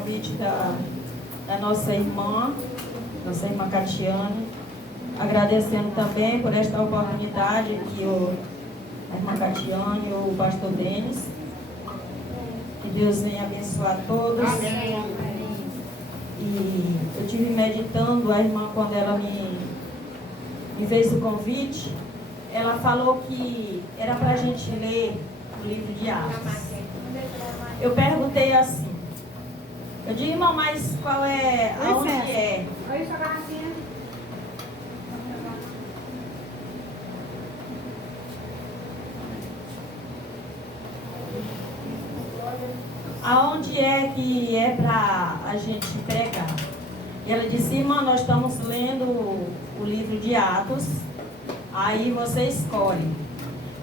convite da nossa irmã Catiane, agradecendo também por esta oportunidade que a irmã Catiane e o pastor Denis. Que Deus venha abençoar todos. Amém. E eu estive meditando, a irmã, quando ela me fez o convite, ela falou que era para a gente ler o livro de Atos. Eu perguntei assim, eu digo, irmão, mas qual é, aonde é? Aonde é que é para a gente pregar? E ela disse, irmã, nós estamos lendo o livro de Atos, aí você escolhe.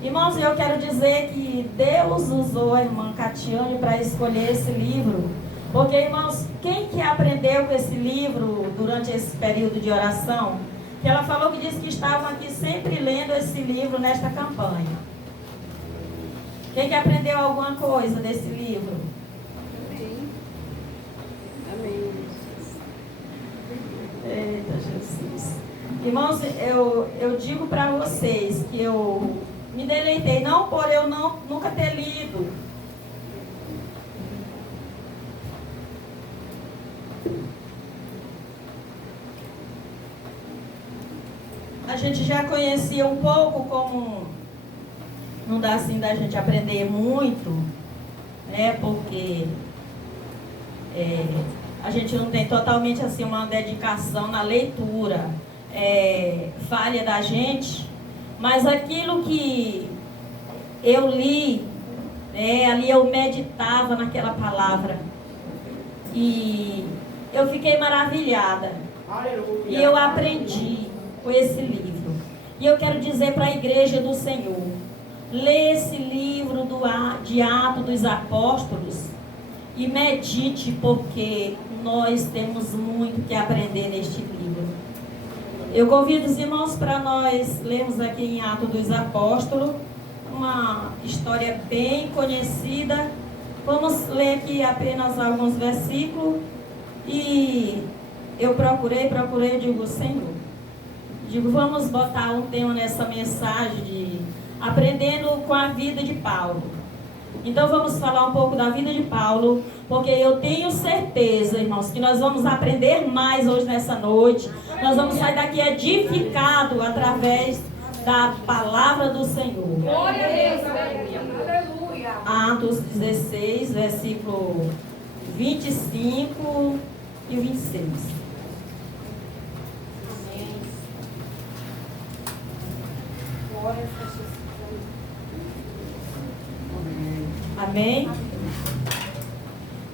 Irmãos, eu quero dizer que Deus usou a irmã Catiane para escolher esse livro, porque, irmãos, quem que aprendeu com esse livro durante esse período de oração? Que ela falou que disse que estavam aqui sempre lendo esse livro nesta campanha. Quem que aprendeu alguma coisa desse livro? Amém. Eita, Jesus. Irmãos, eu digo para vocês que eu me deleitei, não por eu nunca ter lido. A gente já conhecia um pouco, como não dá assim da gente aprender muito, né? Porque a gente não tem totalmente assim uma dedicação na leitura, falha da gente, mas aquilo que eu li, ali eu meditava naquela palavra e eu fiquei maravilhada. Aleluia. E eu aprendi com esse livro. E eu quero dizer para a igreja do Senhor, lê esse livro de Atos dos Apóstolos e medite, porque nós temos muito que aprender neste livro. Eu convido os irmãos para nós lermos aqui em Atos dos Apóstolos, uma história bem conhecida. Vamos ler aqui apenas alguns versículos. E eu procurei, digo, Senhor, vamos botar um tema nessa mensagem de aprendendo com a vida de Paulo. Então vamos falar um pouco da vida de Paulo, porque eu tenho certeza, irmãos, que nós vamos aprender mais hoje nessa noite. Nós vamos sair daqui edificado através da palavra do Senhor. Glória a Deus. Aleluia. Atos 16, versículo 25 e 26. Amém. Glória a Deus. Amém?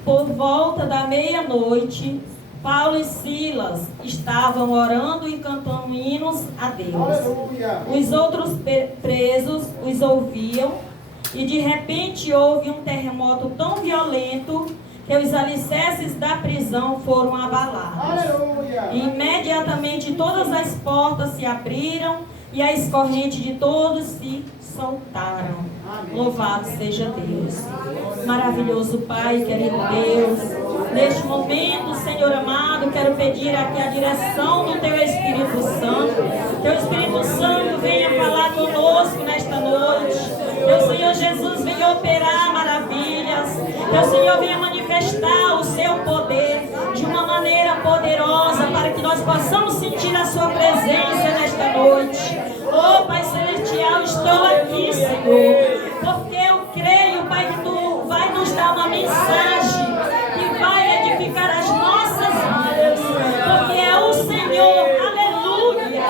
Por volta da meia-noite, Paulo e Silas estavam orando e cantando hinos a Deus. Aleluia. Os outros presos os ouviam e de repente houve um terremoto tão violento que os alicerces da prisão foram abalados. Aleluia. E imediatamente todas as portas se abriram e as correntes de todos se soltaram. Amém. Louvado seja Deus. Maravilhoso Pai, querido Deus. Neste momento, Senhor amado, quero pedir aqui a direção do Teu Espírito Santo. Que o Espírito Santo venha falar conosco nesta noite. Que o Senhor Jesus venha operar maravilhas. Que o Senhor venha manifestar o Seu poder de uma maneira poderosa, para que nós possamos sentir a Sua presença nesta noite. Oh, Pai Celestial, estou aqui, Senhor, porque eu creio, Pai, que Tu vai nos dar uma mensagem que vai edificar as nossas vidas, porque é o Senhor, aleluia.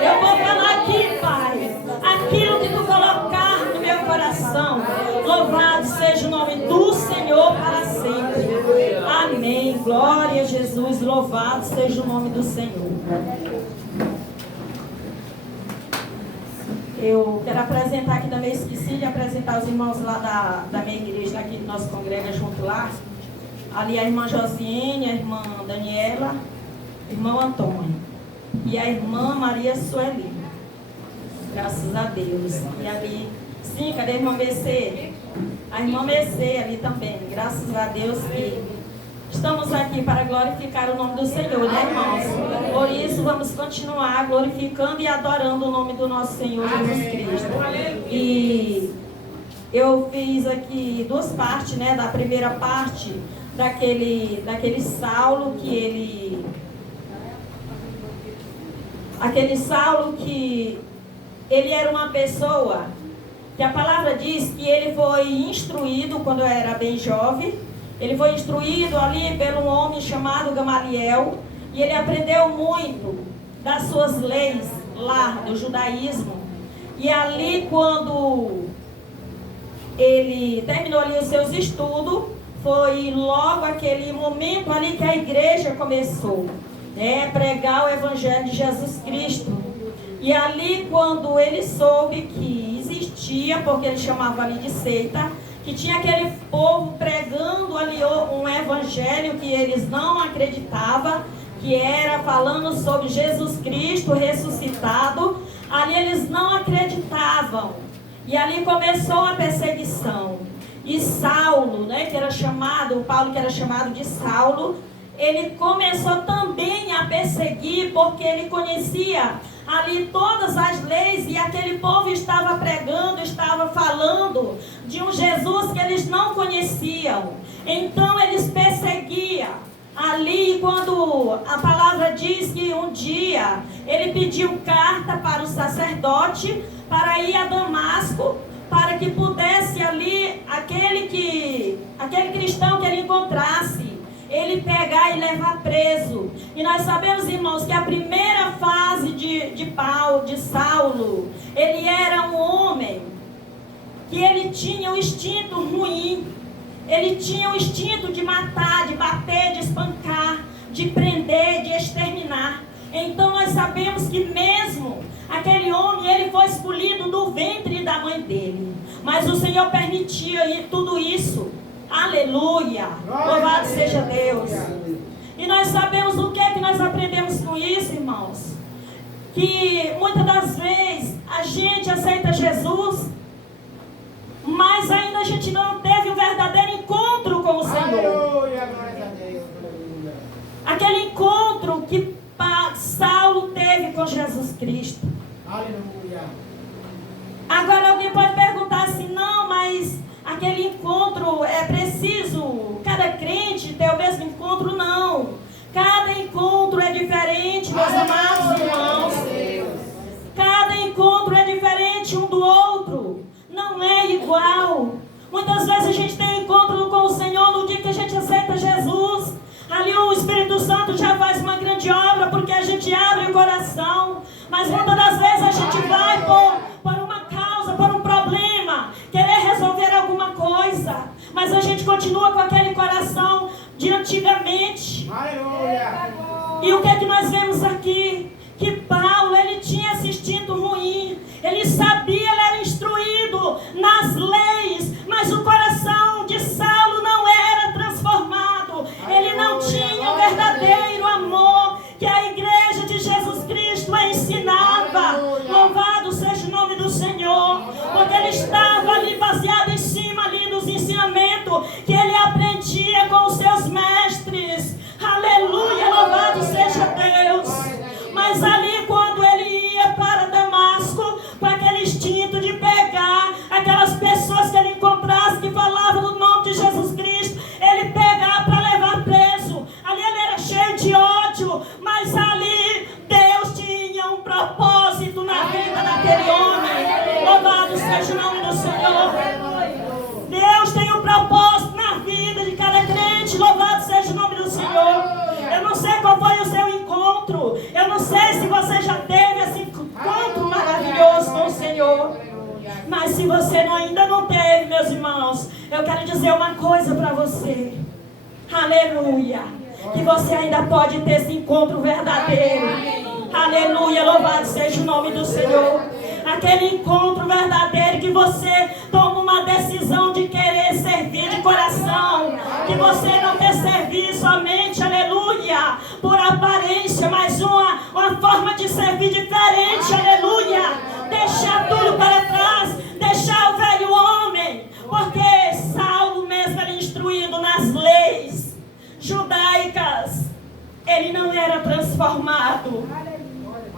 Eu vou falar aqui, Pai, aquilo que Tu colocar no meu coração. Louvado seja o nome do Senhor para sempre. Amém. Glória a Jesus, louvado seja o nome do Senhor. Eu quero apresentar aqui também, esqueci de apresentar os irmãos lá da minha igreja, aqui que nós congrega junto lá. Ali a irmã Josiane, a irmã Daniela, o irmão Antônio e a irmã Maria Sueli. Graças a Deus. E ali, sim, cadê a irmã Mercê? A irmã Mercê ali também. Graças a Deus que estão glorificar o nome do Senhor, né, irmãos? Por isso, vamos continuar glorificando e adorando o nome do nosso Senhor Jesus Cristo. E eu fiz aqui duas partes, né? Da primeira parte, daquele Saulo que ele... Aquele Saulo que ele era uma pessoa que a palavra diz que ele foi instruído quando era bem jovem. Ele foi instruído ali por um homem chamado Gamaliel. E ele aprendeu muito das suas leis lá do judaísmo. E ali, quando ele terminou ali os seus estudos, foi logo aquele momento ali que a igreja começou, né, pregar o evangelho de Jesus Cristo. E ali, quando ele soube que existia, porque ele chamava ali de seita, que tinha aquele povo pregando ali um evangelho que eles não acreditavam, que era falando sobre Jesus Cristo ressuscitado, ali eles não acreditavam. E ali começou a perseguição. E Saulo, né, Paulo que era chamado de Saulo, ele começou também a perseguir, porque ele conhecia ali todas as leis, e aquele povo estava pregando, estava falando de um Jesus que eles não conheciam. Então eles perseguiam. Ali, quando a palavra diz que um dia ele pediu carta para o sacerdote para ir a Damasco, para que pudesse ali, aquele cristão que ele encontrasse, ele pegar e levar preso. E nós sabemos, irmãos, que a primeira fase de Saulo, ele era um homem que ele tinha um instinto ruim. Ele tinha o instinto de matar, de bater, de espancar, de prender, de exterminar. Então nós sabemos que mesmo aquele homem, ele foi escolhido do ventre da mãe dele. Mas o Senhor permitia tudo isso. Aleluia! Louvado seja Deus! E nós sabemos o que é que nós aprendemos com isso, irmãos? Que muitas das vezes a gente aceita Jesus, mas ainda a gente não teve um verdadeiro encontro com o Senhor. Aquele encontro que Saulo teve com Jesus Cristo. Aleluia. Agora alguém pode perguntar assim, não, mas aquele encontro é preciso cada crente ter o mesmo encontro? Não. Cada encontro é diferente, meus amados irmãos. Cada encontro é diferente um do outro. Não é igual. Muitas vezes a gente tem um encontro com o Senhor no dia que a gente aceita Jesus. Ali o Espírito Santo já faz uma grande obra, porque a gente abre o coração. Mas muitas das vezes a gente vai por uma causa, por um problema, querer resolver alguma coisa, mas a gente continua com aquele coração de antigamente. Aleluia. E o que é que nós vemos aqui? Que Paulo, ele tinha esse instinto ruim. Ele sabia, ele era instruído nas leis, mas o coração de Saulo não era transformado. Ele não tinha o verdadeiro amor que a igreja de Jesus Cristo ensinava. Louvado seja o nome do Senhor, porque ele estava ali baseado em cima ali dos ensinamentos que ele aprendia com os seus mestres. Aleluia, louvado seja Deus. Mas ali, quando ele ia para Damasco, com aquele instinto de pegar aquelas pessoas que ele encontrasse, que falavam do nome de Jesus Cristo, ele pegar para levar preso. Ali ele era cheio de ódio, mas ali Deus tinha um propósito na vida daquele homem. Louvado seja o nome do Senhor. Deus tem um propósito na vida de cada crente. Louvado seja o nome do Senhor. Eu não sei qual foi o seu encontro. Eu não sei se você já teve esse encontro maravilhoso com o Senhor. Mas se você ainda não teve, meus irmãos, eu quero dizer uma coisa para você. Aleluia. Que você ainda pode ter esse encontro verdadeiro. Aleluia. Louvado seja o nome do Senhor. Aquele encontro verdadeiro que você toma uma decisão de querer servir de coração. Que você não quer servir somente, aleluia, por aparência, mas uma forma de servir diferente, aleluia. Deixar tudo para trás, deixar o velho homem. Porque Saulo mesmo era instruído nas leis judaicas. ele não era transformado.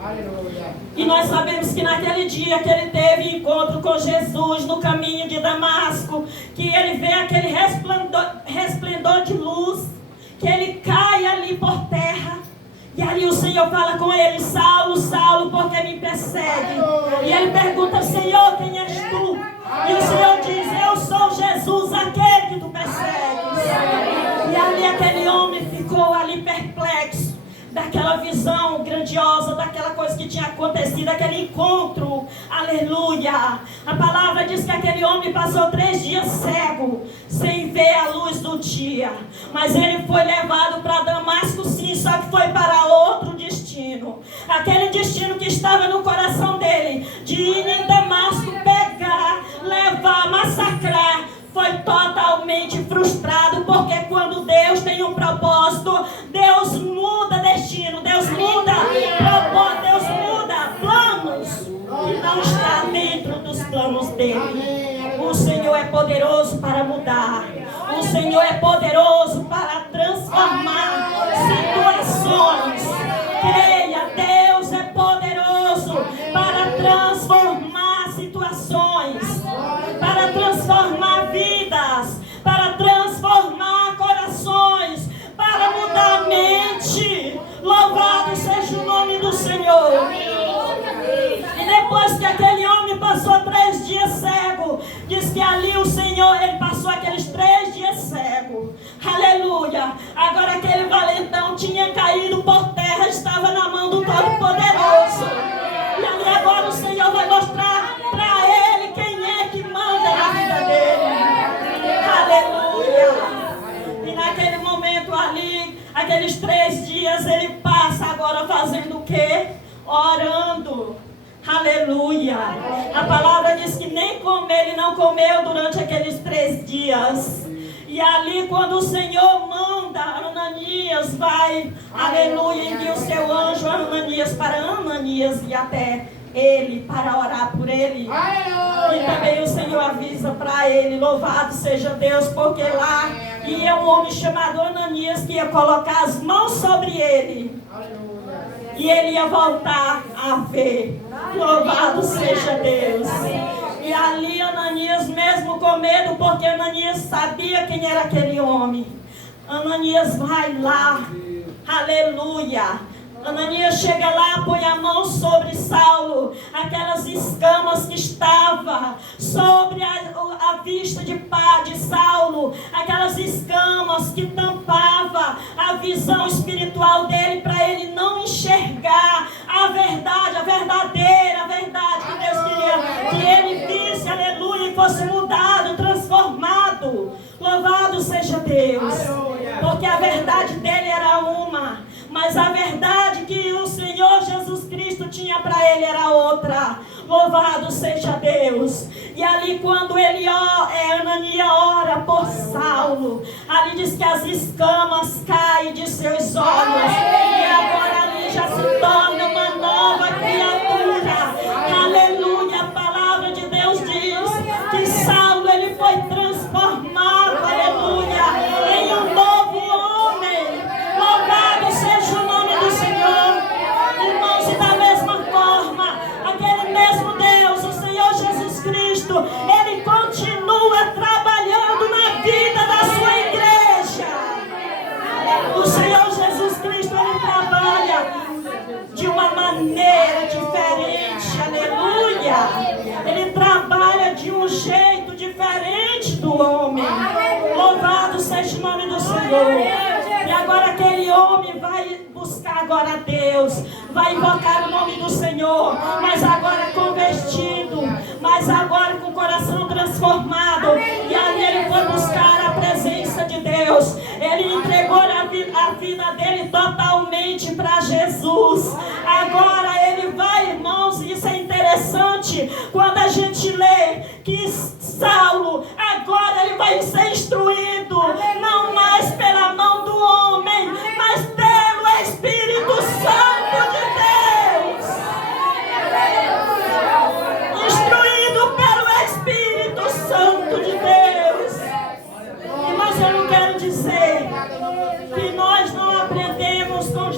Aleluia. E nós sabemos que naquele dia que ele teve encontro com Jesus no caminho de Damasco, que ele vê aquele resplendor de luz, que ele cai ali por terra. E ali o Senhor fala com ele: Saulo, Saulo, por que me persegue? E ele pergunta: Senhor, quem és tu? E o Senhor diz: eu sou Jesus, aquele que tu persegues. E ali aquele homem ficou ali perplexo daquela visão grandiosa, daquela coisa que tinha acontecido, aquele encontro. Aleluia. A palavra diz que aquele homem passou 3 dias cego, sem ver a luz do dia. Mas ele foi levado para Damasco, sim, só que foi para outro destino. Aquele destino que estava no coração dele, de ir em Damasco, pegar, levar, massacrar, foi totalmente frustrado, porque quando Deus tem um propósito, Deus muda destino, Deus muda propósito, Deus muda planos que não está dentro dos planos dele. O Senhor é poderoso para mudar, o Senhor é poderoso para transformar situações. Creia, Deus é poderoso para transformar situações, para transformar vidas, para transformar corações, para mudar a mente. Louvado seja o nome do Senhor. E depois que aquele homem passou 3 dias cego, diz que ali o Senhor, ele passou aqueles 3 dias cego. Aleluia. Agora aquele valentão tinha caído por terra, estava na mão do Todo-Poderoso. E ali agora o Senhor vai mostrar para ele quem é que manda na vida dele. Aleluia. E naquele momento ali, aqueles 3 dias, ele passa agora fazendo o quê? Orando. Aleluia. A palavra diz que nem comer, ele não comeu durante aqueles 3 dias. E ali quando o Senhor manda, Ananias vai, aleluia, envia o seu anjo Ananias para Ananias e até ele para orar por ele. E também o Senhor avisa para ele: louvado seja Deus, porque lá ia um homem chamado Ananias que ia colocar as mãos sobre ele. E ele ia voltar a ver. Louvado seja Deus. E ali Ananias, mesmo com medo, porque Ananias sabia quem era aquele homem, Ananias vai lá. Aleluia. Ananias chega lá, põe a mão sobre Saulo, aquelas escamas que estavam sobre a vista de Saulo, aquelas escamas que tampavam a visão espiritual dele, para ele não enxergar a verdade, a verdade que Deus queria que ele visse, aleluia, e fosse mudado, transformado. Louvado seja Deus, porque a verdade dele era uma, mas a verdade que o Senhor Jesus Cristo tinha para ele era outra. Louvado seja Deus. E ali quando Ananias ora por Saulo, ali diz que as escamas caem de seus olhos, e agora ali já se torna uma nova criatura. Aleluia. A palavra de Deus diz que Saulo, ele foi transformado, aleluia, em um novo homem. Louvado seja o nome do Senhor. Irmãos, e da mesma forma, aquele mesmo Deus, o Senhor Jesus Cristo, ele continua trabalhando na vida da sua igreja. O Senhor Jesus Cristo, ele trabalha de uma maneira diferente, aleluia. Ele trabalha de um jeito diferente do homem. Louvado seja o nome do Senhor. E agora aquele homem vai buscar agora a Deus, vai invocar o nome do Senhor, mas agora convertido, mas agora com o coração transformado. E ali ele foi buscar a presença de Deus. Ele entregou a vida dele totalmente para Jesus. Agora ele vai, irmãos, e isso é interessante, quando a gente lê que Saulo, agora ele vai ser instruído, não mais pela mão do homem, mas pelo Espírito Santo de Deus. Instruído pelo Espírito Santo de Deus. Mas eu não quero dizer que nós não aprendemos com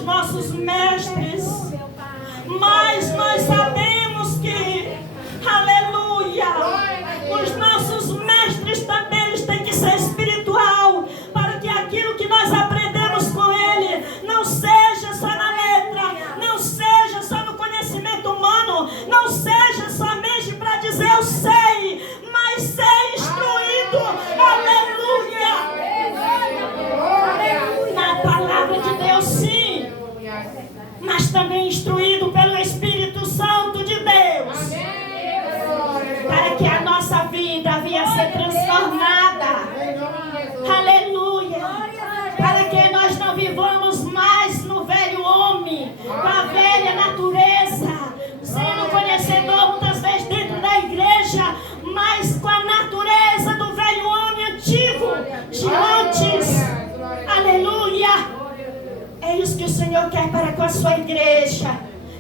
isso que o Senhor quer para com a sua igreja.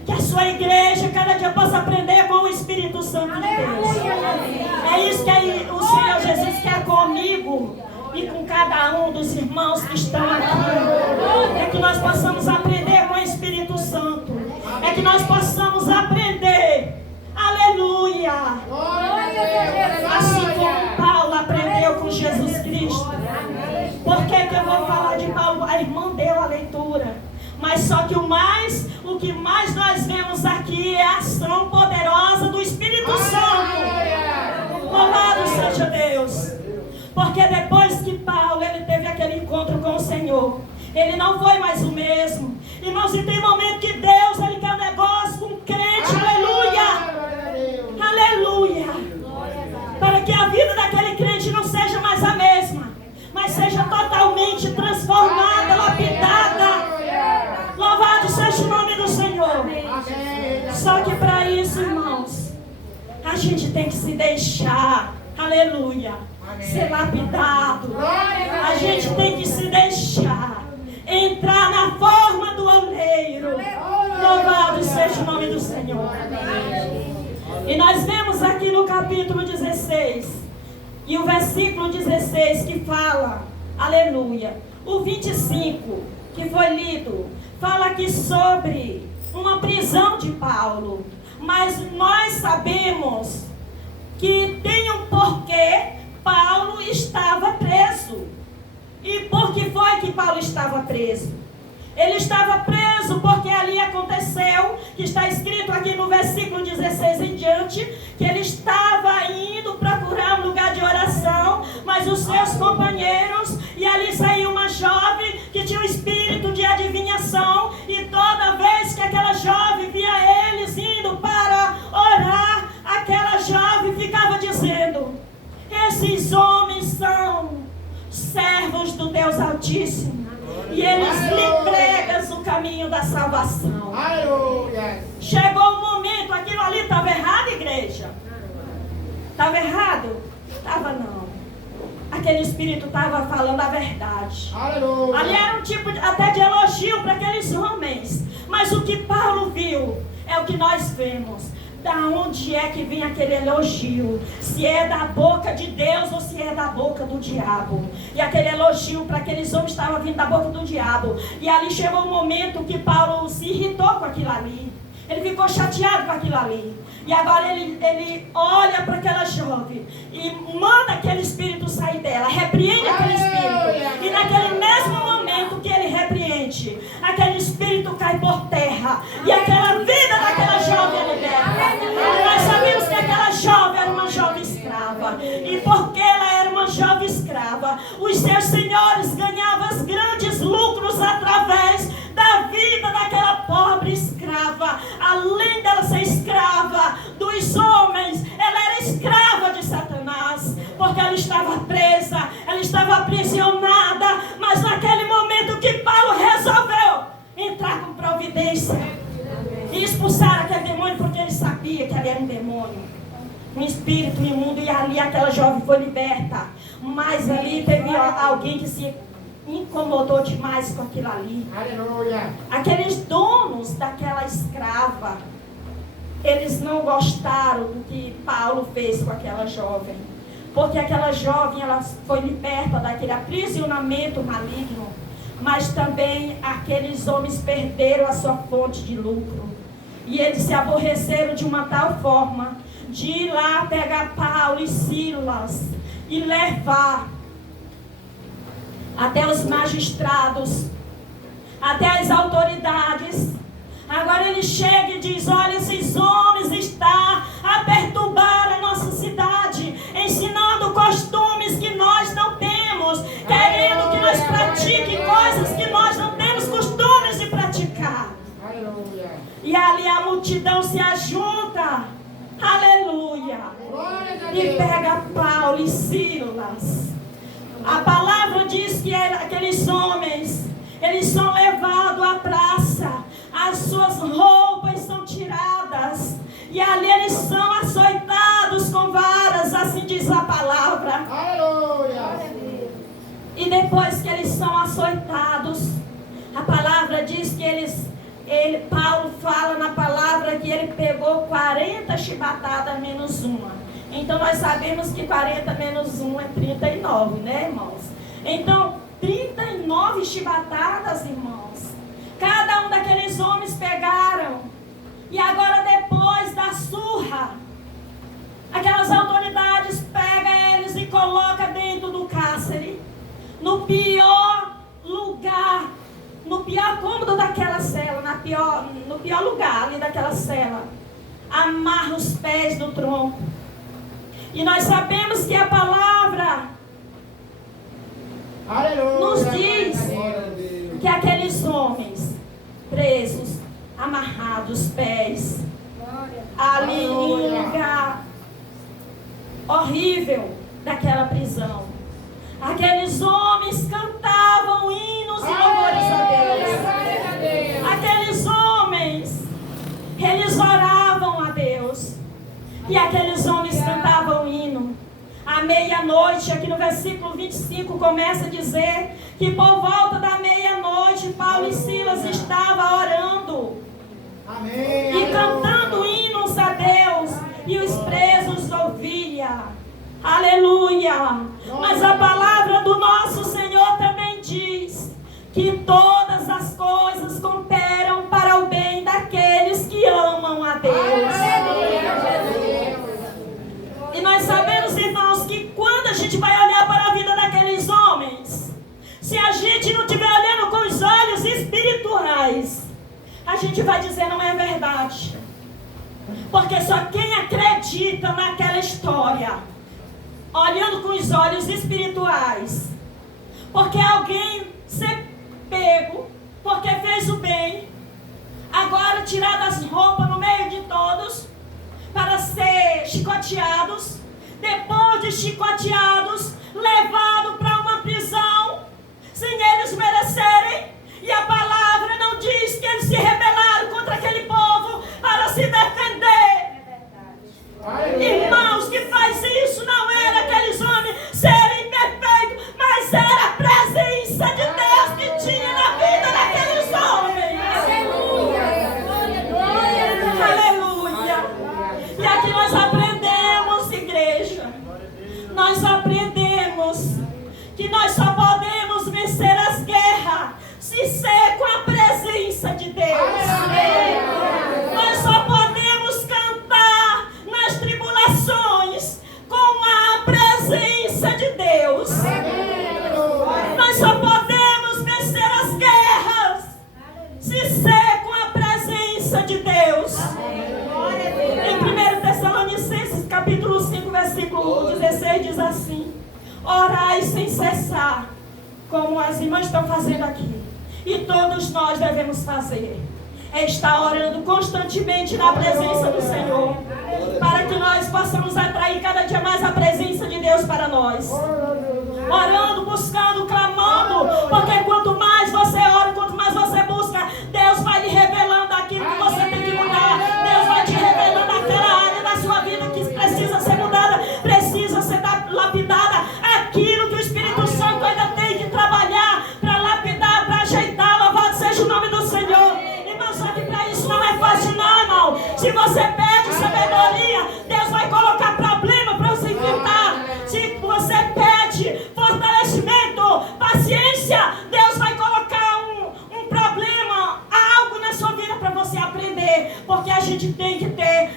Que a sua igreja cada dia possa aprender com o Espírito Santo de Deus. É isso que o Senhor Jesus quer comigo e com cada um dos irmãos que estão aqui. É que nós possamos aprender com o Espírito Santo. É que nós possamos aprender. Aleluia! Assim como Paulo aprendeu com Jesus Cristo. Por que eu vou falar de Paulo? A irmã deu a leitura. Mas só que o que mais nós vemos aqui é a ação poderosa do Espírito Santo. Louvado seja Deus. Porque depois que Paulo ele teve aquele encontro com o Senhor, ele não foi mais o mesmo. Irmãos, e tem momento que Deus ele quer um negócio com o crente. Aleluia! Aleluia! Para que a vida daquele crente não seja mais a mesma, mas seja totalmente transformada, lapidada. Louvado seja o nome do Senhor. Só que para isso, irmãos, a gente tem que se deixar, aleluia, ser lapidado. A gente tem que se deixar entrar na forma do oleiro. Louvado seja o nome do Senhor. E nós vemos aqui no capítulo 16 e o versículo 16 que fala, aleluia, o 25 que foi lido, fala aqui sobre uma prisão de Paulo. Mas nós sabemos que tem um porquê Paulo estava preso. E por que foi que Paulo estava preso? Ele estava preso porque ali aconteceu, que está escrito aqui no versículo 16 em diante, que ele estava indo procurar um lugar de oração, mas os seus companheiros, e ali saiu uma jovem que tinha um espírito de adivinhação, e toda vez que aquela jovem via eles indo para orar, aquela jovem ficava dizendo: esses homens são servos do Deus Altíssimo, e eles lhe pregam o caminho da salvação. Chegou um momento, aquilo ali estava errado, igreja? Estava errado? Estava não. Aquele espírito estava falando a verdade. Ali era um tipo até de elogio para aqueles homens. Mas o que Paulo viu é o que nós vemos. Da onde é que vem aquele elogio? Se é da boca de Deus ou se é da boca do diabo? E aquele elogio para aqueles homens estava vindo da boca do diabo. E ali chegou um momento que Paulo se irritou com aquilo ali. Ele ficou chateado com aquilo ali. E agora ele olha para aquela jovem e manda aquele espírito sair dela, repreende aquele espírito. E naquele mesmo momento que ele repreende, aquele espírito cai por terra. E aquela vida daquela jovem é liberta. Nós sabemos que aquela jovem era uma jovem escrava. E porque ela era uma jovem escrava, os seus senhores ganhavam grandes lucros através da vida daquela pobre escrava. Além dela ser escrava dos homens, ela era escrava de Satanás, porque ela estava presa, ela estava aprisionada. Mas naquele momento que Paulo resolveu entrar com providência e expulsar aquele demônio, porque ele sabia que ali era um demônio, um espírito imundo, e ali aquela jovem foi liberta. Mas ali teve alguém que se incomodou demais com aquilo ali. Aleluia. Aqueles donos daquela escrava, eles não gostaram do que Paulo fez com aquela jovem, porque aquela jovem ela foi liberta daquele aprisionamento maligno. Mas também aqueles homens perderam a sua fonte de lucro, e eles se aborreceram de uma tal forma de ir lá pegar Paulo e Silas e levar até os magistrados, até as autoridades. Agora ele chega e diz: olha, esses homens estão a perturbar a nossa cidade, ensinando costumes que nós não temos, querendo que nós pratiquem coisas que nós não temos costumes de praticar. E ali a multidão se ajunta, aleluia, e pega Paulo e Silas. A palavra diz que aqueles homens, eles são levados à praça, as suas roupas são tiradas, e ali eles são açoitados com varas, assim diz a palavra. Aleluia. E depois que eles são açoitados, a palavra diz Paulo fala na palavra que ele pegou 40 chibatadas menos uma. Então nós sabemos que 40 menos 1 é 39, né, irmãos? Então, 39 chibatadas, irmãos. Cada um daqueles homens pegaram. E agora, depois da surra, aquelas autoridades pegam eles e colocam dentro do cárcere, no pior lugar, no pior cômodo daquela cela, no pior lugar ali daquela cela. Amarra os pés do tronco. E nós sabemos que a palavra nos diz que aqueles homens presos, amarrados os pés, ali em um lugar horrível daquela prisão, aqueles homens cantavam hinos e louvores a Deus. Aqueles homens, eles oravam a Deus. E aqueles homens cantavam hino. À meia-noite, aqui no versículo 25, começa a dizer que por volta da meia-noite, Paulo e Silas estavam orando. Amém. E cantando hinos a Deus. E os presos ouviam. Aleluia. Mas a palavra do nosso Senhor também diz que todas as coisas cooperam para o bem daqueles que amam a Deus. E nós sabemos, irmãos, que quando a gente vai olhar para a vida daqueles homens, se a gente não estiver olhando com os olhos espirituais, a gente vai dizer não é verdade. Porque só quem acredita naquela história, olhando com os olhos espirituais, porque alguém ser pego, porque fez o bem, agora tirado as roupas no meio de todos, para ser chicoteados, depois de chicoteados, levado para uma prisão, sem eles merecerem, e a palavra não diz que eles se rebelaram contra aquele povo para se defender. Irmãos, que faz isso não era aqueles homens serem perfeitos, mas era a presença de Deus que tinha na vida daqueles homens. Aleluia. E aqui nós aprendemos, igreja, nós aprendemos que nós só podemos vencer as guerras se ser com a presença de Deus. Nós só podemos cantar nas tribulações com a presença de Deus. Nós só podemos vencer as guerras se ser com a presença de Deus. Em 1 Tessalonicenses capítulo 5, versículo 16 diz assim: orai sem cessar, como as irmãs estão fazendo aqui. E todos nós devemos fazer. É estar orando constantemente na presença do Senhor, para que nós possamos atrair cada dia mais a presença de Deus para nós. Orando, buscando, clamando, porque quanto mais você ora, quanto mais você busca, Deus vai lhe revelando aquilo que você tem que mudar. Deus vai te revelando aquela área da sua vida que precisa ser mudada, precisa ser lapidada, aquilo que o Espírito Santo ainda tem que trabalhar para lapidar, para ajeitar. Louvado seja o nome do Senhor. Irmão, só que para isso não é fácil não, irmão. Se você pede sabedoria, Deus vai colocar problema para você enfrentar. Se você pede fortalecimento, paciência, Deus vai colocar um problema, algo na sua vida para você aprender. Porque a gente tem que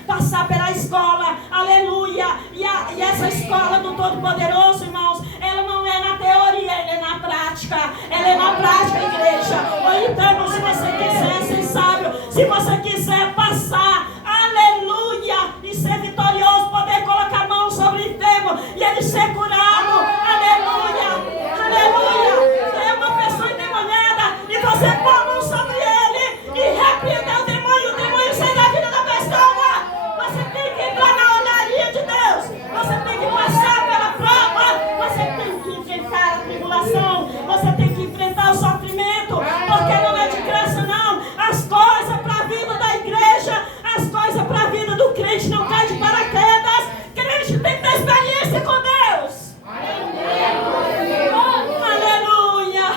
passar pela escola, aleluia. E essa escola do Todo-Poderoso, irmãos, ela não é na teoria, ela é na prática. Ela é na prática, igreja. Ou então, se você quiser ser sábio, se você quiser passar, aleluia, e ser vitorioso, poder colocar a mão sobre o enfermo e ele ser curado, aleluia, aleluia. Se é uma pessoa endemoniada e você pôr a mão sobre ele e repreender o demônio sai da vida da pessoa. Você tem que entrar na olaria de Deus, você tem que passar pela prova, você tem que enfrentar a tribulação, você tem que enfrentar o sofrimento, porque não é de graça não. As coisas para a vida da igreja, as coisas para a vida do crente não caem de paraquedas. Crente tem que ter experiência com Deus. Aleluia.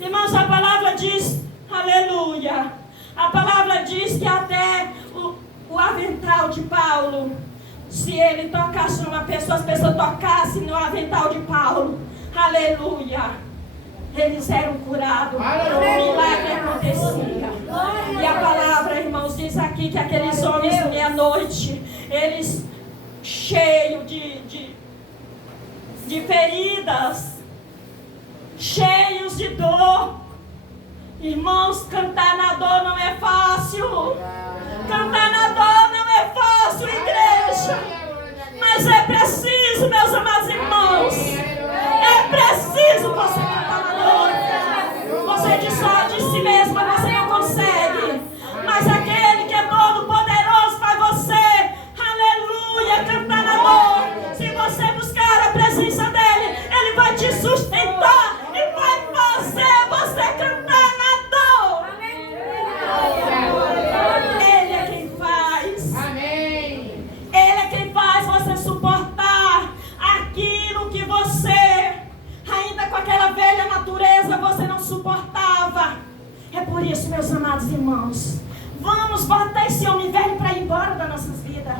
Irmãos, a palavra diz, aleluia, A palavra diz que até o avental de Paulo, se ele tocasse numa pessoa, as pessoas tocassem no avental de Paulo, aleluia, eles eram curados, o milagre acontecia. E a palavra, irmãos, diz aqui que aqueles homens, meia-noite, eles cheios de feridas, cheios de dor. Irmãos, cantar na dor não é fácil. Cantar na dor não é fácil, igreja. Mas é preciso, meus amados irmãos. É preciso você cantar na dor. Você diz só de si mesma, você não consegue. Mas aquele que é todo poderoso faz você, aleluia, cantar na dor. Se você buscar a presença dele, ele vai te sustentar e vai fazer você cantar na dor. Ele é quem faz. Ele é quem faz você suportar aquilo que você, ainda com aquela velha natureza, você não suportava. É por isso, meus amados irmãos, vamos botar esse homem velho para ir embora das nossas vidas.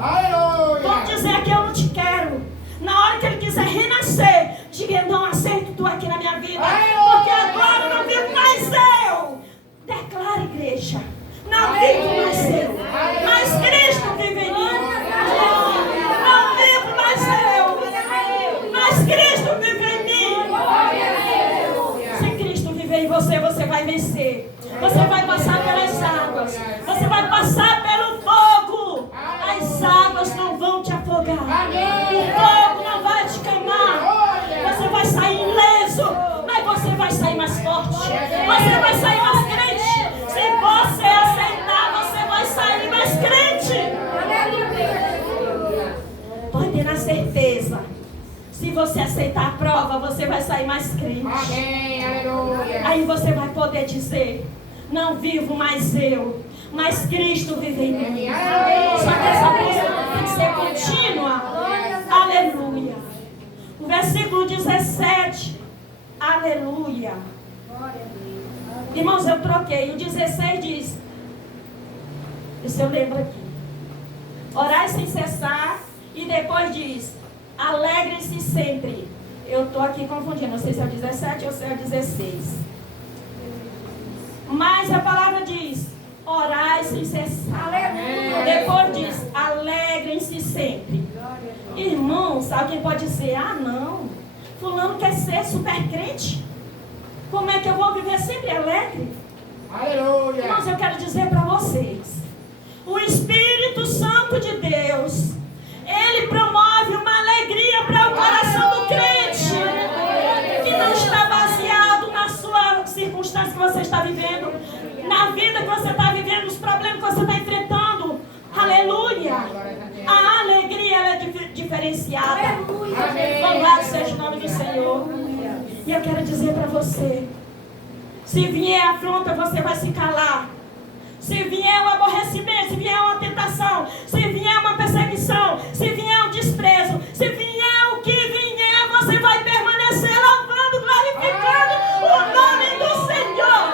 Vamos dizer que eu não te quero. Na hora que ele quiser renascer, diga: eu não aceito tu aqui na minha vida, porque agora não vivo mais eu. Declara, igreja: não vivo mais eu, mas Cristo vive em mim. Não vivo mais eu, mas Cristo vive em mim. Se Cristo viver em você, você vai vencer. Você vai passar pelas águas. Você vai passar pelo fogo. As águas não vão te afogar. O fogo não vai te queimar. Você vai sair ileso, mas você vai sair mais forte. Você vai sair mais crente. Se você aceitar, você vai sair mais crente. Pode ter na certeza. Se você aceitar a prova, você vai sair mais crente. Aí você vai poder dizer: não vivo mais eu, mas Cristo vive em mim. Só que essa coisa tem que ser contínua. Aleluia. O versículo 17. Aleluia. Irmãos, eu troquei. O 16 diz, isso eu lembro aqui: orai sem cessar. E depois diz: alegrem-se sempre. Eu estou aqui confundindo, não sei se é o 17 ou se é o 16. Mas a palavra diz: orai sem cessar. Depois diz: alegrem-se sempre. Irmãos, alguém pode dizer: ah, não, fulano quer ser super crente, como é que eu vou viver sempre alegre? Aleluia. Irmãos, eu quero dizer para vocês: o Espírito Santo de Deus, ele promove uma alegria para o coração do crente, que não está baseado na sua circunstância que você está vivendo, na vida que você está vivendo, nos problemas que você está enfrentando. Aleluia. A alegria, ela é diferenciada. Louvado seja o nome do Senhor. E eu quero dizer para você: se vier a afronta, você vai se calar. Se vier o aborrecimento, se vier uma tentação, se vier uma perseguição, se vier um desprezo, se vier o que vier, você vai permanecer louvando, glorificando o nome do Senhor.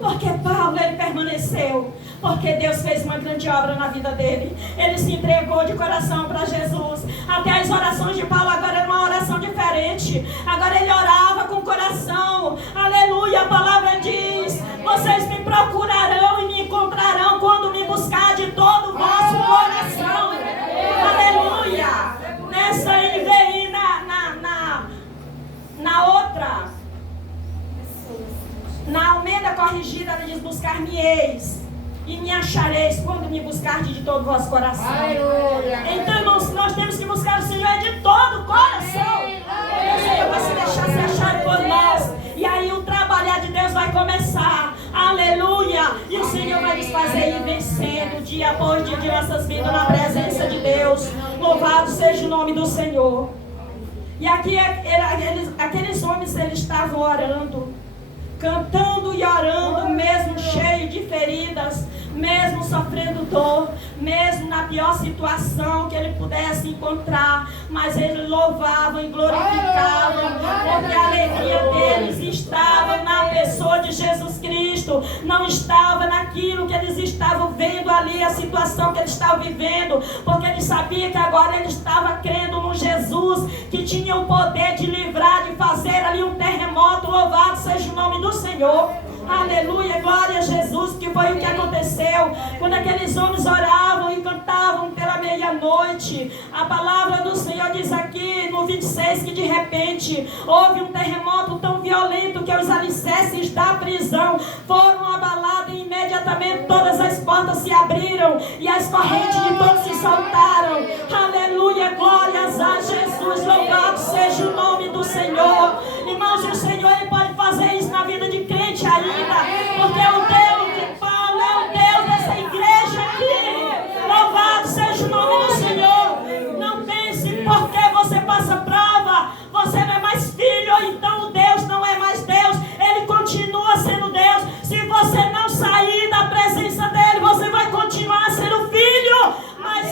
Porque Paulo, ele permaneceu, porque Deus fez uma grande obra na vida dele. Ele se entregou de coração para Jesus. Até as orações de Paulo agora era uma oração diferente. Agora ele orava com o coração. Aleluia. A palavra diz: vocês me procurarão e me encontrarão quando me buscar de todo o vosso coração. Aleluia. Nessa NVI, na outra, na Almeida Corrigida, ele diz: buscar-me-eis e me achareis quando me buscardes de todo o vosso coração. Aleluia. Então, irmãos, nós temos que buscar o Senhor de todo o coração. O Senhor vai se deixar se achar por nós. E aí o trabalhar de Deus vai começar. Aleluia. E o Senhor vai nos fazer ir vencendo dia após dia de nossas vidas na presença de Deus. Louvado seja o nome do Senhor. E aqui aqueles homens, eles estavam orando, cantando e orando, mesmo cheio de feridas, mesmo sofrendo dor, mesmo na pior situação que ele pudesse encontrar, mas eles louvavam e glorificavam, porque a alegria deles estava na pessoa de Jesus Cristo. Cristo não estava naquilo que eles estavam vendo ali, a situação que eles estavam vivendo, porque eles sabiam que agora eles estavam crendo no Jesus, que tinha o poder de livrar, de fazer ali um terremoto. Louvado seja o nome do Senhor. Aleluia, glória a Jesus, que foi o que aconteceu quando aqueles homens oravam e cantavam pela meia-noite. A palavra do Senhor diz aqui no 26 que de repente houve um terremoto tão violento que os alicerces da prisão foram abalados e imediatamente todas as portas se abriram e as correntes de todos se soltaram. Aleluia, glórias a Jesus, louvado seja o nome do Senhor. Irmãos, o Senhor ele pode fazer isso na vida de crente ainda, porque o Deus de Paulo é o Deus dessa igreja aqui. Louvado seja o nome do Senhor. Não pense porque você passa prova, você não é mais filho, ou então o Deus não é mais Deus. Ele continua sendo Deus. Se você não sair da presença dele, você vai continuar sendo filho. Mas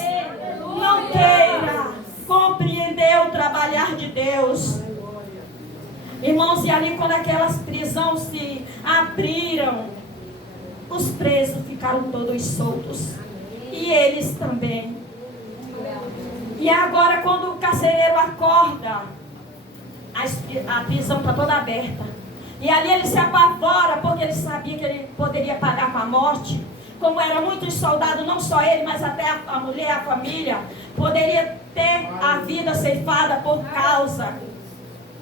não queira compreender o trabalhar de Deus. Irmãos, e ali quando aquelas prisões se abriram, os presos ficaram todos soltos. E eles também. E agora quando o carcereiro acorda, a prisão está toda aberta. E ali ele se apavora, porque ele sabia que ele poderia pagar com a morte. Como eram muitos soldados, não só ele, mas até a mulher, a família, poderia ter a vida ceifada por causa.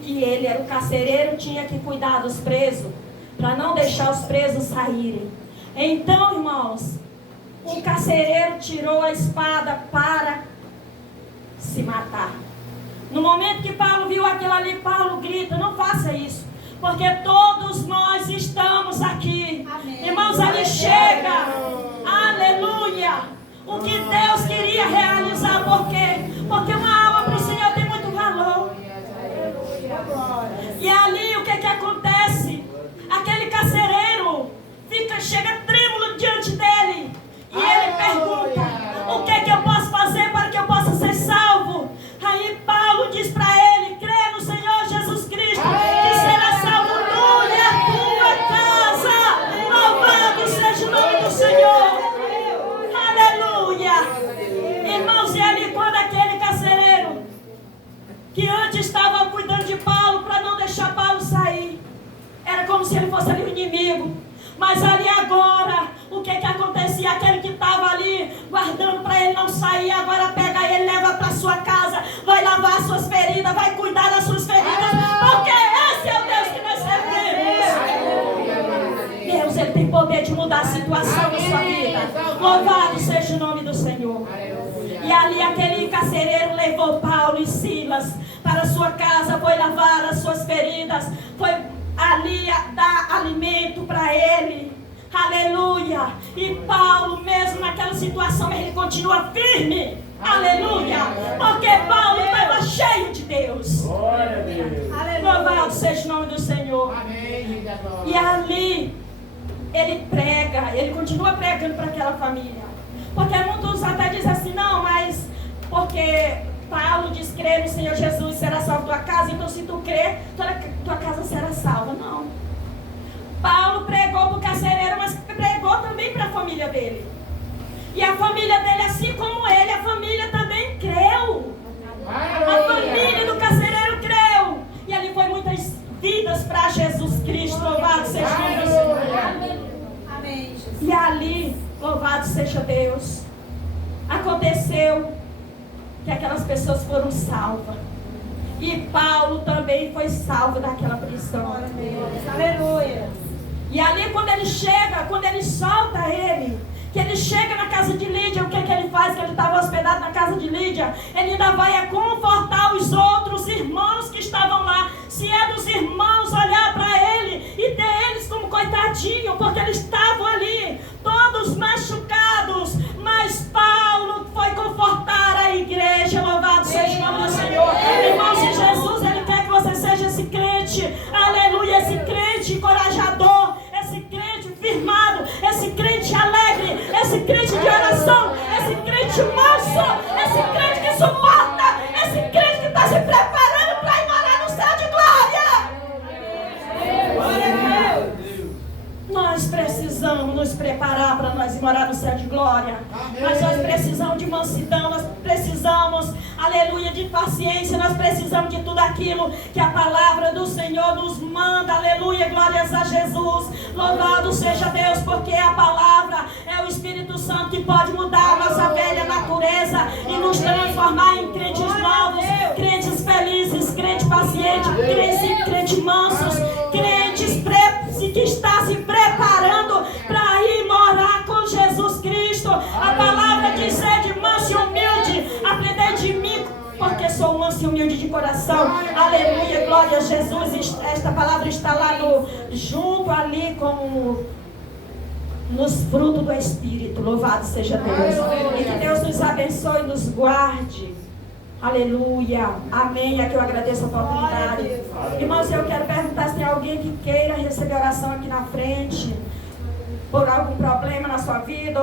E ele era o carcereiro, tinha que cuidar dos presos, para não deixar os presos saírem. Então, irmãos, o carcereiro tirou a espada para se matar. No momento que Paulo viu aquilo ali, Paulo grita: não faça isso, porque todos nós estamos aqui. Amém. Irmãos, ali chega, aleluia, o que Deus queria realizar. Por quê? Porque uma alma para o Senhor tem muito valor. E ali o que acontece? Aquele carcereiro chega trêmulo diante dele. E ele pergunta: o que eu posso fazer para que eu possa ser salvo? Aí Paulo diz para ele: crê no Senhor Jesus Cristo, que será salvo tu e a tua casa. Louvado seja o nome do Senhor. Aleluia. Irmãos, e ali quando aquele carcereiro, que antes estava cuidando de Paulo para não deixar Paulo sair, era como se ele fosse ali o inimigo. Mas ali agora, o que acontecia? Aquele que estava ali guardando para ele não sair, agora pega ele, leva para sua casa, vai lavar suas feridas, vai cuidar das suas feridas, porque esse é o Deus que nós servimos. Deus, ele tem poder de mudar a situação da sua vida. Louvado seja o nome do Senhor. E ali aquele carcereiro levou Paulo e Silas para sua casa, foi lavar as suas feridas, foi ali dar alimento para ele. Aleluia. E Paulo, mesmo naquela situação, ele continua firme. Aleluia. Porque Paulo estava cheio de Deus. Glória a Deus. Louvado seja o nome do Senhor. E ali ele prega, ele continua pregando para aquela família. Porque muitos até dizem assim: não, mas porque Paulo diz: crê no Senhor Jesus, será salvo tua casa, então se tu crer, tua casa será salva. Não. Paulo pregou para o carcereiro, mas pregou também para a família dele. E a família dele, assim como ele, a família também creu. A família do carcereiro creu. E ali foi muitas vidas para Jesus Cristo. Louvado seja o nome do Senhor. Amém. E ali, louvado seja Deus, aconteceu que aquelas pessoas foram salvas. E Paulo também foi salvo daquela prisão. Aleluia. E ali quando ele chega, quando ele solta ele, que ele chega na casa de Lídia, o que ele faz? Que ele estava hospedado na casa de Lídia, ele ainda vai confortar os outros irmãos que estavam lá. Se é dos irmãos olhar para ele e ter eles como coitadinho, porque eles estavam ali todos machucados, mas Paulo foi confortar a igreja. Louvado seja o nome do Senhor. Irmãos, e Jesus, ele quer que você seja esse crente, aleluia, esse crente encorajador, esse crente firmado, esse crente alegre, esse crente de oração, esse crente manso, esse crente que suporta, esse crente que está se preparando para ir morar no céu de glória. nos preparar para nós ir morar no céu de glória. Amém. Mas nós precisamos de mansidão, nós precisamos, aleluia, de paciência, nós precisamos de tudo aquilo que a palavra do Senhor nos manda, aleluia, glórias a Jesus. Louvado seja Deus, porque a palavra é o Espírito Santo que pode mudar a nossa velha natureza e nos transformar em crentes novos, crentes felizes, crentes pacientes, crentes mansos, crentes que está se preparando para ir morar com Jesus Cristo. A palavra diz: sede manso e humilde, aprendei de mim, porque sou manso e humilde de coração. Aleluia, glória a Jesus. Esta palavra está lá junto ali com nos frutos do Espírito. Louvado seja Deus. E que Deus nos abençoe e nos guarde. Aleluia, amém. Aqui eu agradeço a oportunidade. Irmãos, eu quero perguntar se tem alguém que queira receber oração aqui na frente por algum problema na sua vida.